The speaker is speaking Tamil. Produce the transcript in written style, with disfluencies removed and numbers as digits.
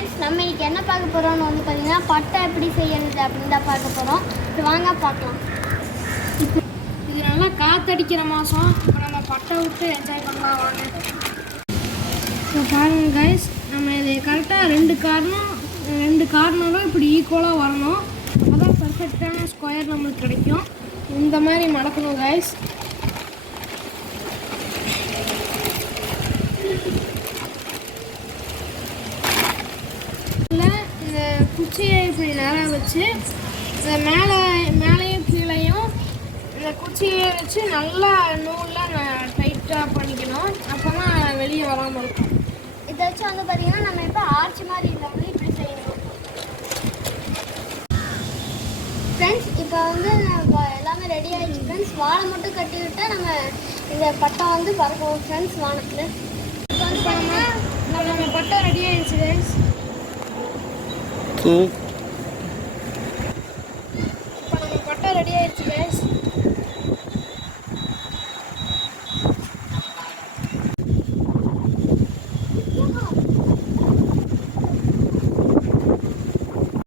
ஃப்ரெண்ட்ஸ், நம்ம இன்னைக்கு என்ன பார்க்க போகிறோம்னு வந்து பார்த்தீங்கன்னா பட்டை எப்படி செய்யறது அப்படின்னு தான் பார்க்க போகிறோம். இது வாங்க பார்க்கலாம். இது நல்லா காற்றடிக்கிற மாதம். இப்போ நம்ம பட்டை விட்டு என்ஜாய் பண்ணலாம் வாங்க. இப்போ பாருங்கள் கைஸ், நம்ம இது கரெக்டாக ரெண்டு கார்னரும் இப்படி ஈக்குவலாக வரணும். அப்போ தான் பர்ஃபெக்டான ஸ்கொயர் நம்மளுக்கு கிடைக்கும். இந்த மாதிரி மடக்கணும் கைஸ். இந்த குச்சியை இப்படி நேராக வச்சு இந்த மேலேயும் கீழேயும் இந்த குச்சியை வச்சு நல்லா நூலில் டைட்டாக பண்ணிக்கணும். அப்போ தான் வெளியே வராமல் இருக்கும். இதை வச்சு வந்து பார்த்தீங்கன்னா நம்ம இப்போ ஆர்ச்சி மாதிரி இல்லாமல் இப்படி செய்யணும். ஃப்ரெண்ட்ஸ், இப்போ வந்து எல்லாமே ரெடி ஆகிடுச்சு ஃப்ரெண்ட்ஸ். வாழை மட்டும் கட்டி விட்டால் நம்ம இந்த பட்டை வந்து பறக்குவோம் ஃப்ரெண்ட்ஸ் வானத்தில். இப்போ வந்து பார்த்தீங்கன்னா நம்ம பட்டை ரெடி ஆகிடுச்சு கைஸ். சூப்பர்.